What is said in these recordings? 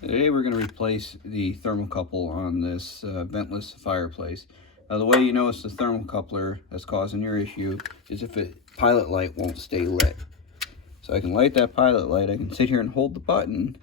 Today we're going to replace the thermocouple on this ventless fireplace. Now the way you know it's the thermocoupler that's causing your issue is if a pilot light won't stay lit. So I can light that pilot light, I can sit here and hold the button,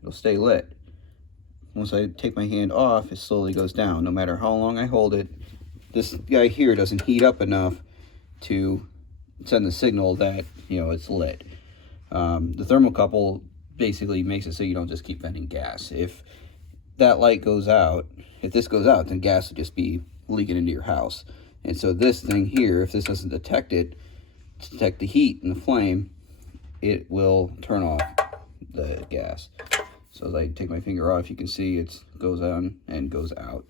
it'll stay lit. Once I take my hand off, it slowly goes down. No matter how long I hold it, this guy here doesn't heat up enough to send the signal that, you know, it's lit. The thermocouple basically makes it so you don't just keep venting gas. If that light goes out, if this goes out, then gas would just be leaking into your house. And so this thing here, if this doesn't detect it, detect the heat and the flame, it will turn off the gas. So as I take my finger off, you can see it goes on and goes out.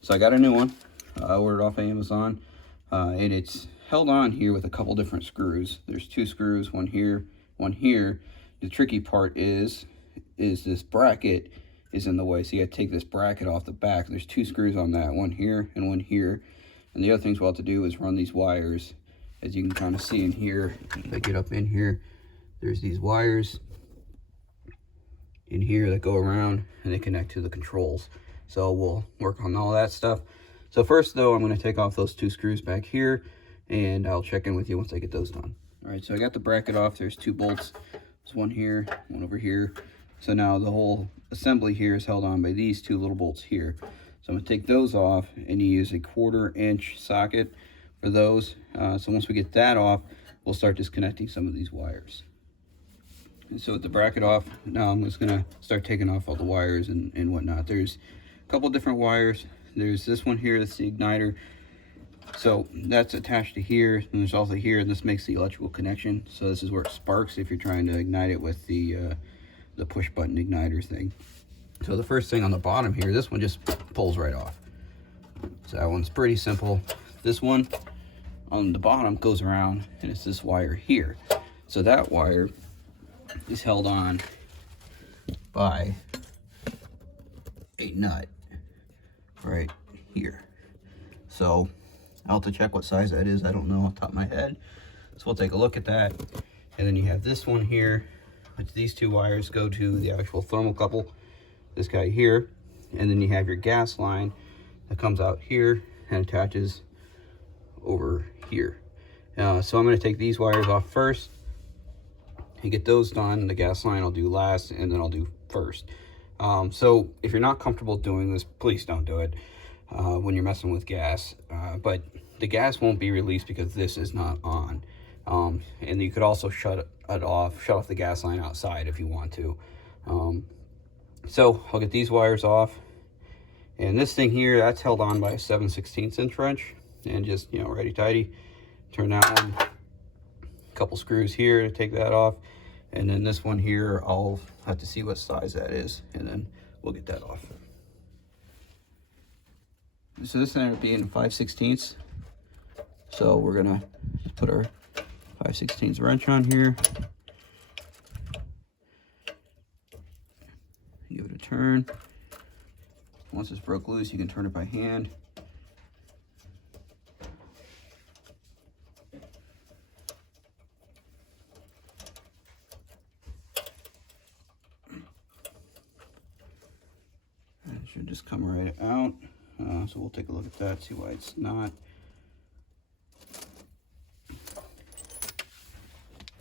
So I got a new one, ordered off of Amazon, and it's held on here with a couple different screws. There's two screws, one here, one here. The tricky part is this bracket is in the way, so you got to take this bracket off the back. There's two screws on that, one here and one here. And the other things we'll have to do is run these wires, as you can kind of see in here. If I get up in here, there's these wires in here that go around and they connect to the controls. So we'll work on all that stuff. So first though, I'm going to take off those two screws back here, and I'll check in with you once I get those done. All right, so I got the bracket off. There's two bolts. There's one here, one over here. So now the whole assembly here is held on by these two little bolts here. So I'm going to take those off, and you use a 1/4 inch socket for those. So once we get that off, we'll start disconnecting some of these wires. And so with the bracket off, now I'm just going to start taking off all the wires and whatnot. There's a couple different wires. There's this one here, that's the igniter. So that's attached to here, and there's also here, and this makes the electrical connection. So this is where it sparks if you're trying to ignite it with the push button igniter thing. So the first thing on the bottom here, this one just pulls right off. So that one's pretty simple. This one on the bottom goes around, and it's this wire here. So that wire is held on by a nut right here. So I'll have to check what size that is. I don't know off the top of my head. So we'll take a look at that. And then you have this one here, which these two wires go to the actual thermocouple, this guy here. And then you have your gas line that comes out here and attaches over here. So I'm going to take these wires off first and get those done. The gas line I'll do last, and then I'll do first. So if you're not comfortable doing this, please don't do it when you're messing with gas. But the gas won't be released because this is not on. And you could also shut off the gas line outside if you want to. So I'll get these wires off. And this thing here, that's held on by a 7/16 inch wrench. And just, you know, righty tighty, turn that one. A couple screws here to take that off. And then this one here, I'll have to see what size that is, and then we'll get that off. So this ended up being 5/16. So we're gonna put our 5/16 wrench on here. Give it a turn. Once it's broke loose, you can turn it by hand. And it should just come right out. So we'll take a look at that, see why it's not.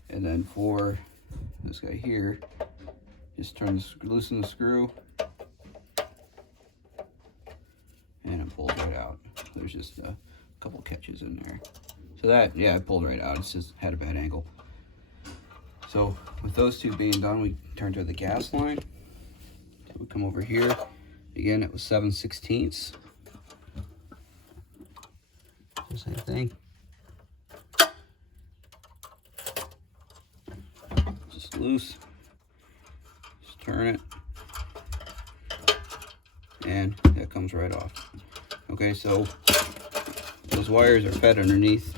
And then for this guy here, just loosen the screw, and it pulls right out. There's just a couple catches in there. So that, yeah, it pulled right out. It's just had a bad angle. So with those two being done, we turn to the gas line. So we come over here. Again, it was 7/16. Same thing. Just loose. Just turn it. And that comes right off. Okay, so those wires are fed underneath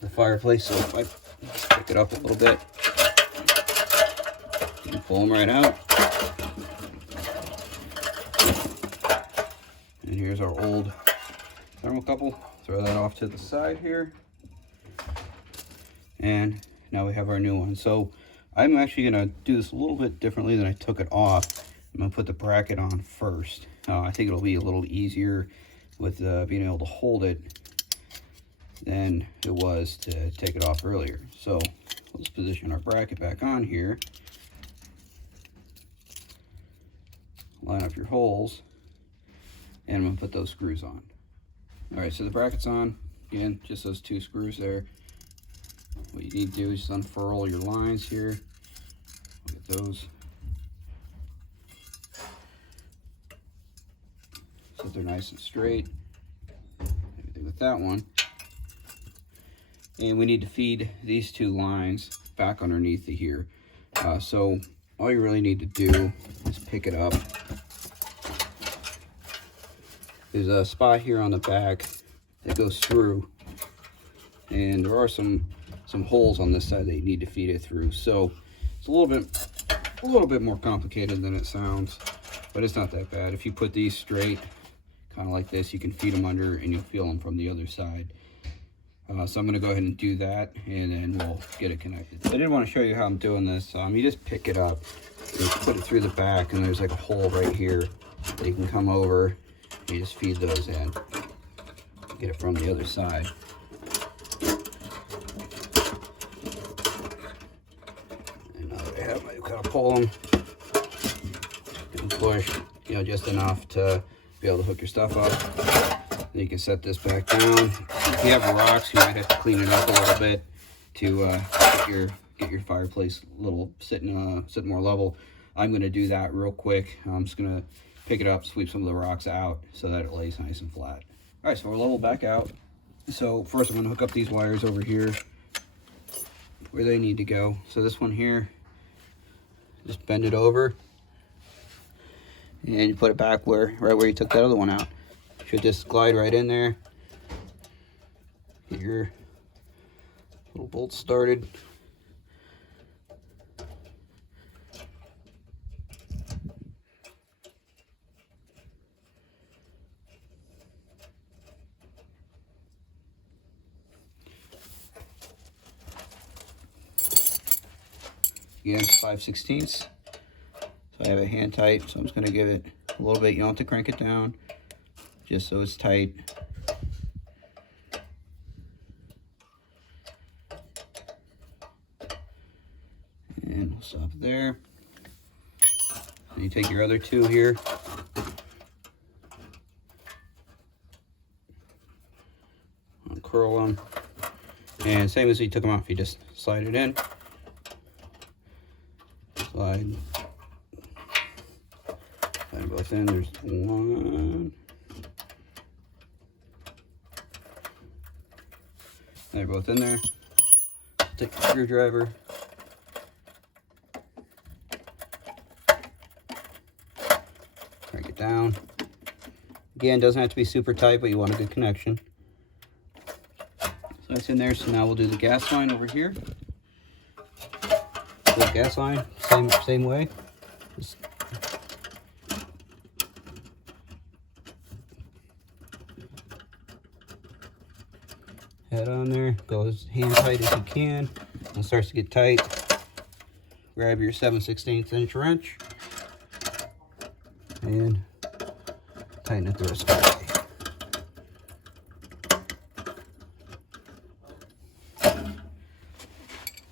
the fireplace. So if I pick it up a little bit, you can pull them right out. And here's our old thermocouple. Throw that off to the side here. And now we have our new one. So I'm actually going to do this a little bit differently than I took it off. I'm going to put the bracket on first. I think it'll be a little easier with being able to hold it than it was to take it off earlier. So let's position our bracket back on here. Line up your holes, and I'm going to put those screws on. Alright, so the bracket's on. Again, just those 2 screws there. What you need to do is just unfurl your lines here. Look at those. So they're nice and straight. Everything with that one. And we need to feed these 2 lines back underneath here. So all you really need to do is pick it up. There's a spot here on the back that goes through, and there are some holes on this side that you need to feed it through. So it's a little bit more complicated than it sounds, but it's not that bad. If you put these straight, kind of like this, you can feed them under, and you'll feel them from the other side. So I'm going to go ahead and do that, and then we'll get it connected. I did want to show you how I'm doing this. You just pick it up, you put it through the back, and there's like a hole right here that you can come over. You just feed those in. Get it from the other side. And now that I have, I kind of pull them and push, just enough to be able to hook your stuff up. Then you can set this back down. If you have rocks, you might have to clean it up a little bit to get your fireplace a little sitting more level. I'm going to do that real quick. I'm just going to pick it up, sweep some of the rocks out so that it lays nice and flat. All right, so we're level back out. So first I'm going to hook up these wires over here where they need to go. So this one here, just bend it over, and you put it back right where you took that other one out. Should just glide right in there. Get your little bolts started. Again, 5/16. So I have it hand tight, so I'm just going to give it a little bit. You don't have to crank it down, just so it's tight. And we'll stop there. And you take your other 2 here. Uncurl them. And same as you took them off, you just slide it in. Slide both in. There's 1. They're both in there. Take the screwdriver. Crank it down. Again, doesn't have to be super tight, but you want a good connection. So that's in there. So now we'll do the gas line over here. The gas line, same way. Just head on there, go as hand tight as you can. When it starts to get tight, grab your 7/16 inch wrench and tighten it the rest of the way.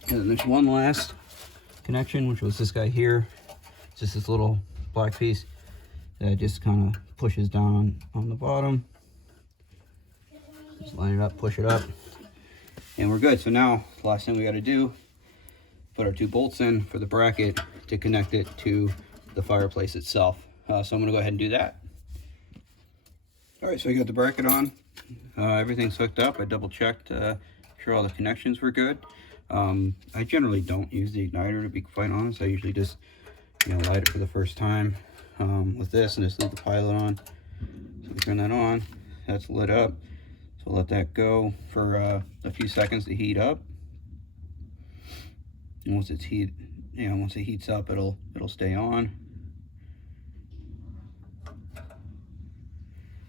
And then there's one last connection, which was this guy here. It's just this little black piece that just kind of pushes down on the bottom. Just line it up, push it up, and we're good. So now, the last thing we got to do, put our 2 bolts in for the bracket to connect it to the fireplace itself. So I'm going to go ahead and do that. All right, so we got the bracket on. Everything's hooked up. I double checked, sure all the connections were good. I generally don't use the igniter, to be quite honest. I usually just, light it for the first time with this and just leave the pilot on. So we turn that on. That's lit up. So let that go for a few seconds to heat up. And once it's once it heats up, it'll stay on.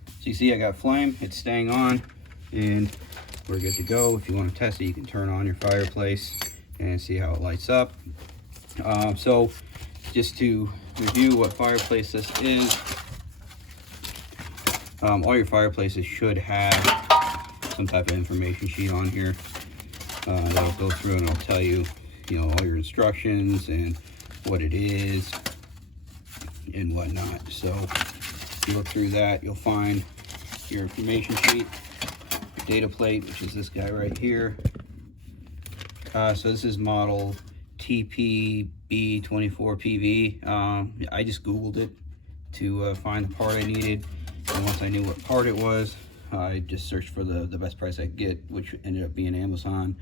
So you see, I got flame. It's staying on, and we're good to go. If you want to test it, you can turn on your fireplace and see how it lights up. So just to review what Fireplace this is, all your Fireplaces should have some type of information sheet on here that'll go through and it'll tell you, all your instructions and what it is and whatnot. So if you look through that, you'll find your information sheet, your data plate, which is this guy right here. So this is model TPB24PV. I just Googled it to find the part I needed, and once I knew what part it was, I just searched for the best price I could get, which ended up being Amazon.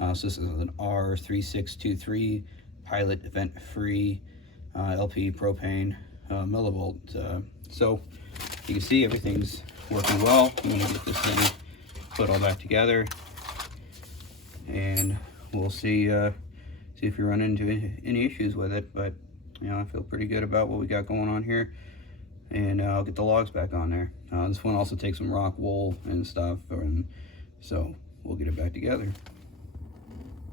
So this is an R3623 pilot vent free LP propane millivolt. So you can see everything's working well. I'm gonna get this thing put all back together, and we'll see if we run into any issues with it. But I feel pretty good about what we got going on here, and I'll get the logs back on there. This one also takes some rock wool and stuff, and so we'll get it back together.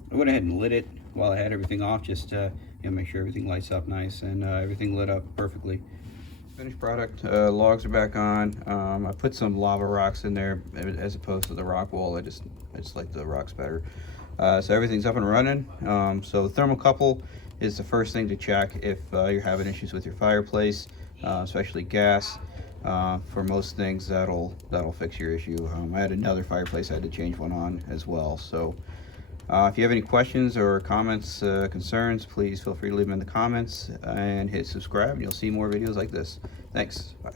I went ahead and lit it while I had everything off, just to make sure everything lights up nice, and everything lit up perfectly. Finished product, logs are back on. I put some lava rocks in there as opposed to the rock wool. I just like the rocks better. So everything's up and running. So the thermocouple is the first thing to check if you're having issues with your Fireplace, especially gas. For most things, that'll fix your issue. I had another Fireplace I had to change one on as well. So if you have any questions or comments, concerns, please feel free to leave them in the comments and hit subscribe, and you'll see more videos like this. Thanks. Bye.